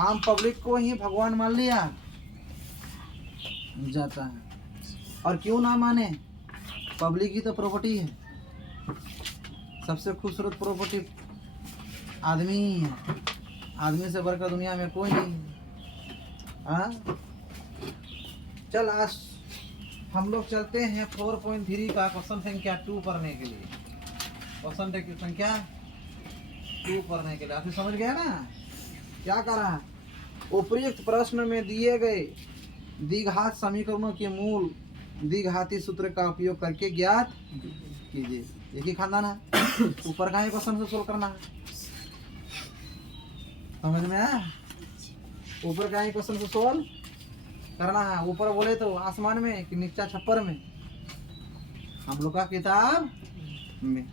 आम पब्लिक को ही भगवान मान लिया जाता है। और क्यों ना माने, पब्लिक ही तो प्रॉपर्टी है। सबसे खूबसूरत प्रॉपर्टी आदमी ही है। आदमी से बढ़कर दुनिया में कोई नहीं। हाँ, चल आज हम लोग चलते हैं 4.3 का क्वेश्चन संख्या 2 पढ़ने के लिए। क्वेश्चन संख्या 2 पढ़ने के लिए आप समझ गया ना क्या कर रहा है। उपयुक्त प्रश्न में दिए गए द्विघात समीकरणों के मूल द्विघाती सूत्र का उपयोग करके ज्ञात कीजिए। एक ही खानदान है, ऊपर का ही क्वेश्चन से सोल्व करना है। समझ में आया? ऊपर का ही क्वेश्चन से सोल्व करना है। ऊपर बोले तो आसमान में कि नीचा छप्पर में? हम लोग का किताब में,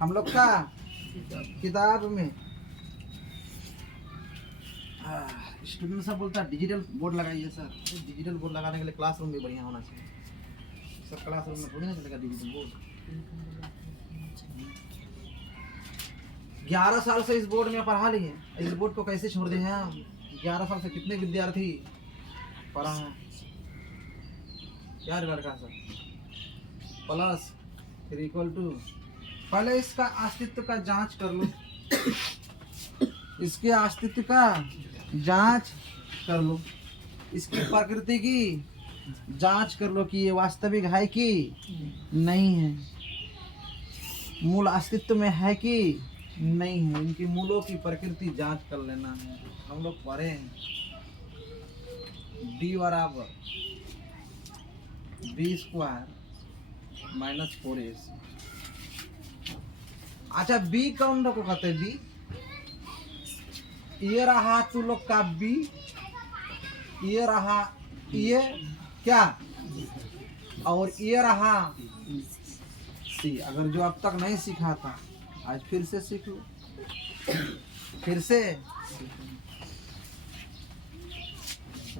हम लोग का किताब में। स्टूडेंट सब बोलता है डिजिटल बोर्ड लगाइए सर। डिजिटल बोर्ड लगाने के लिए क्लासरूम भी बढ़िया होना चाहिए सर। क्लासरूम में थोड़ी ना चलेगा डिजिटल बोर्ड। 11 साल से इस बोर्ड में पढ़ा लिए, इस बोर्ड को कैसे छोड़ दें हम? 11 साल से कितने विद्यार्थी पढ़ा है? क्या लड़का सर प्लस फिर इक्वल टू, पहले इसका अस्तित्व का जांच कर लो। इसके अस्तित्व का जांच कर लो, इसकी प्रकृति की जांच कर लो कि ये वास्तविक है कि नहीं है, मूल अस्तित्व में है कि नहीं है। इनकी मूलों की प्रकृति जांच कर लेना है। हम लोग पढ़े हैं d बराबर b स्क्वायर माइनस 4ac। अच्छा b कौन को कहते हैं? b ये रहा तू लोग का b, ये रहा ये क्या, और ये रहा c। अगर जो अब तक नहीं सीखा था आज फिर से सीख लो, फिर से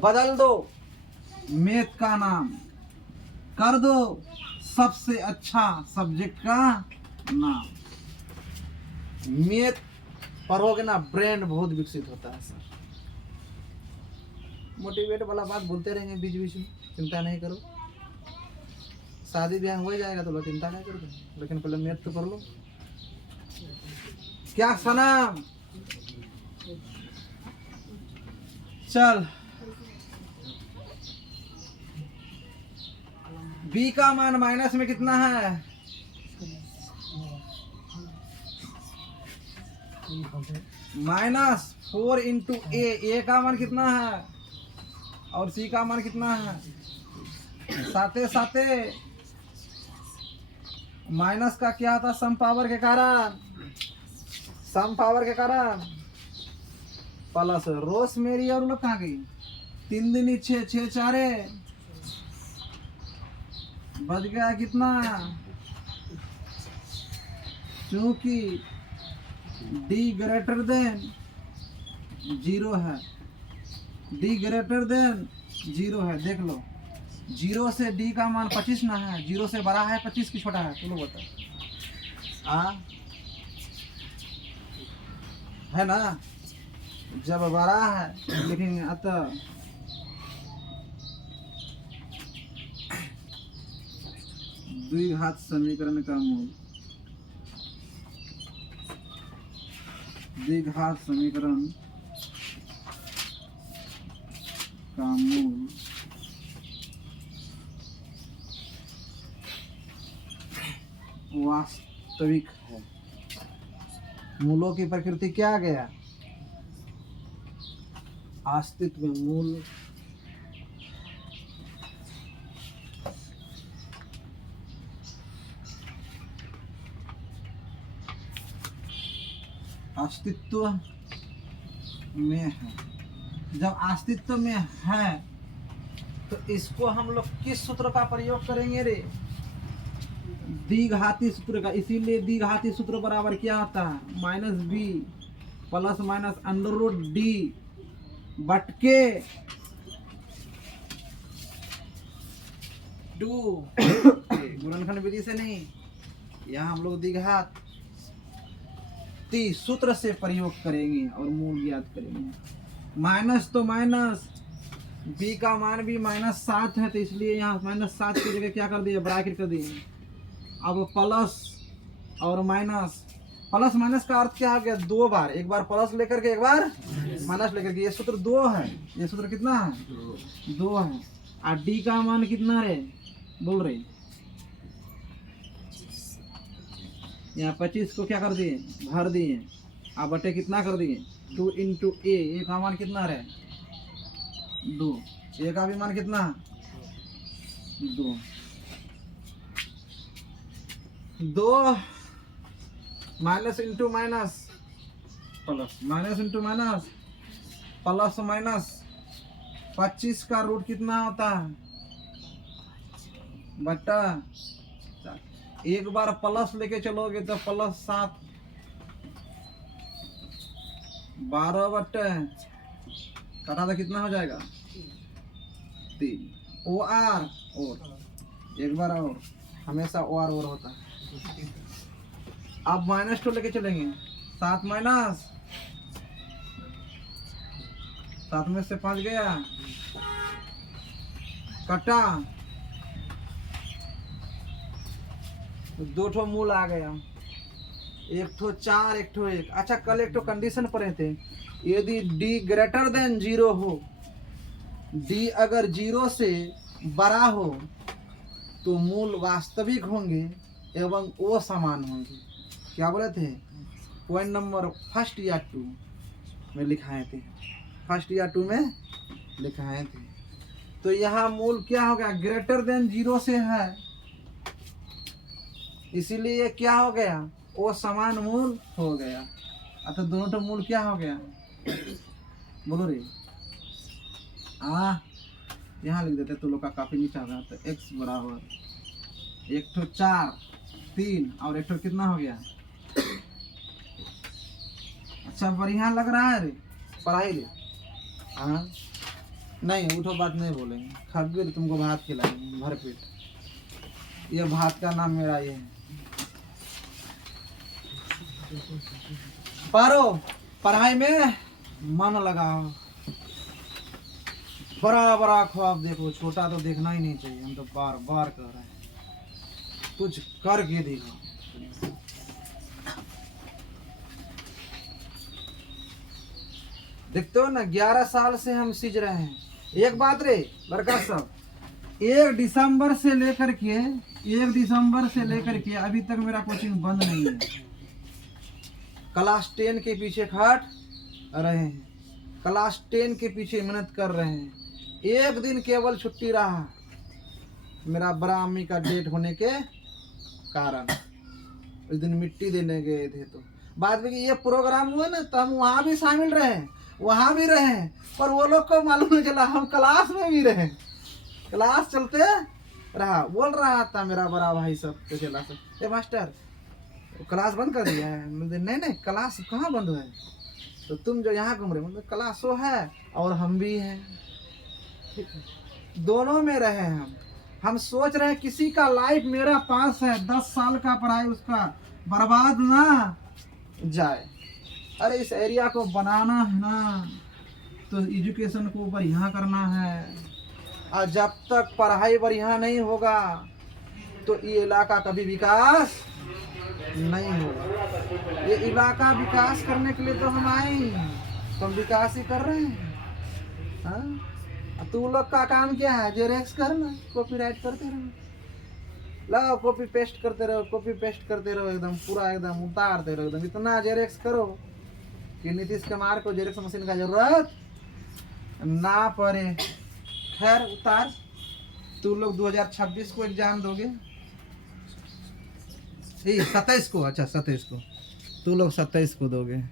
बदल दो मैथ का नाम, कर दो सबसे अच्छा सब्जेक्ट का नाम। मैथ पढ़ोगे ना ब्रेन बहुत विकसित होता है सर। मोटिवेट वाला बात बोलते रहेंगे बीच बीच में, चिंता नहीं करो। शादी ब्याह हो जाएगा तो चिंता नहीं करो, लेकिन पहले मैथ तो पढ़ लो। क्या सनम? चल b का मान माइनस में कितना है? -4 इंटू a का मान कितना है और c का मान कितना है? साथे साथे माइनस का क्या था? सम पावर के कारण, सम पावर के कारण प्लस रोस मेरी और लोग कहाँ गई? 3 दूनी 6, 6 चारे बच गया कितना? क्योंकि d ग्रेटर देन 0 है, d ग्रेटर देन 0 है। देख लो 0 से d का मान 25 ना है? 0 से बड़ा है 25 की छोटा है? तुम लोग बताओ। है ना? जब बड़ा है लिखेंगे अतः द्विघात समीकरण का मूल, द्विघात समीकरण का मूल वास्तविक है। मूलों की प्रकृति क्या गया? अस्तित्व में मूल अस्तित्व में है। जब अस्तित्व में है तो इसको हम लोग किस सूत्र का प्रयोग करेंगे रे? द्विघाती सूत्र का। इसीलिए द्विघाती सूत्र बराबर क्या होता है? -b plus minus √d बटके 2। गुणनखंड विधि से नहीं, यहाँ हम लोग द्विघाती सूत्र से प्रयोग करेंगे और मूल ज्ञात करेंगे। माइनस तो माइनस, बी का मान भी -7 है, तो इसलिए यहाँ -7 की जगह क्या कर दिए, ब्रैकेट कर दिए। अब प्लस और माइनस, प्लस माइनस का अर्थ क्या हो गया, 2 बार, एक बार प्लस लेकर के एक बार माइनस लेकर के। ये सूत्र 2 है, ये सूत्र कितना है, 2 है। और डी का मान कितना है बोल रहे, यहाँ 25 को क्या कर दिए, भर दिए, अब बटे कितना कर दिए, 2 इंटू ए का मान कितना रहे, 2, ए का भी मान कितना, 2 minus into minus plus, minus into minus plus minus, 25 का रूट कितना होता है, बट्टा, एक बार प्लस लेके चलोगे तो +7, 12 बट्टे कटा तो कितना हो जाएगा, 3। ओ आर और एक बार और, हमेशा ओ आर और होता है। अब -2 लेके चलेंगे, 7 माइनस, 7 में से 5 गया, कटा, 2 ठो मूल आ गया, 1 ठो 4, 1 ठो 1। अच्छा, कल एक ठो कंडीशन पढ़े थे, यदि d ग्रेटर देन 0 हो, d अगर 0 से बड़ा हो तो मूल वास्तविक होंगे एवं वो समान होंगे। क्या बोले थे, पॉइंट नंबर 1 या 2 में लिखाए थे, 1 या 2 में लिखाए थे। तो यहाँ मूल क्या हो गया, ग्रेटर देन 0 से है, इसीलिए ये क्या हो गया, वो समान मूल हो गया। अतः दोनों तो मूल क्या हो गया, बोलो रे, यहाँ लिख देते तो लोग का काफी नीचा होगा। तो x बराबर 1 ठो 4, 3 और 1 ठो कितना हो गया। अच्छा, बढ़िया लग रहा है रे पढ़ाई रे। हाँ, नहीं उठो बात नहीं बोलेंगे, खबीर तुमको भात खिलाएंगे भर पेट। ये भात का नाम मेरा ये है। पढ़ो, पढ़ाई में मन लगाओ, बड़ा बड़ा ख्वाब देखो, छोटा तो देखना ही नहीं चाहिए। हम तो बार बार कह रहे हैं, कुछ करके देखो। देखते हो ना, 11 साल से हम सींच रहे हैं। एक बात रे लड़का सब, 1 दिसंबर से लेकर के अभी तक मेरा कोचिंग बंद नहीं है। क्लास 10 के पीछे खट रहे हैं, क्लास 10 के पीछे मेहनत कर रहे हैं। एक दिन केवल छुट्टी रहा, मेरा बड़ा अम्मी का डेट होने के कारण। उस दिन मिट्टी देने गए थे, तो बाद में ये प्रोग्राम हुआ ना, तो हम वहाँ भी शामिल रहे, वहाँ भी रहे, पर वो लोग को मालूम नहीं चला, हम क्लास में भी रहे, क्लास चलते रहा। बोल रहा था मेरा बड़ा भाई सब तो चला सब, ए मास्टर क्लास बंद कर दिया है। नहीं क्लास कहाँ बंद है, तो तुम जो यहाँ घूम रहे, मतलब क्लास वो है और हम भी हैं, दोनों में रहे हम सोच रहे हैं किसी का लाइफ मेरा पास है, 10 साल का पढ़ाई उसका बर्बाद ना जाए। अरे इस एरिया को बनाना है ना, तो एजुकेशन को बढ़िया करना है, और जब तक पढ़ाई बढ़िया नहीं होगा तो ये इलाका कभी विकास नहीं होगा। ये इलाका विकास करने के लिए तो हम आए ही, तो हम विकास ही कर रहे हैं। हाँ, तू लोग का काम क्या है, जेरेक्स करना, कॉपीराइट करते रहो, लाओ कॉपी पेस्ट करते रहो, कॉपी पेस्ट करते रहो, एकदम पूरा एकदम उतारते रहो, एकदम इतना जेरेक्स करो कि नीतीश कुमार को जेरेक्स मशीन का जरूरत ना पड़े। खैर उतार, तू लोग 2026 को एग्जाम दोगे, 27 को, अच्छा 27 को, तू लोग 27 को दोगे।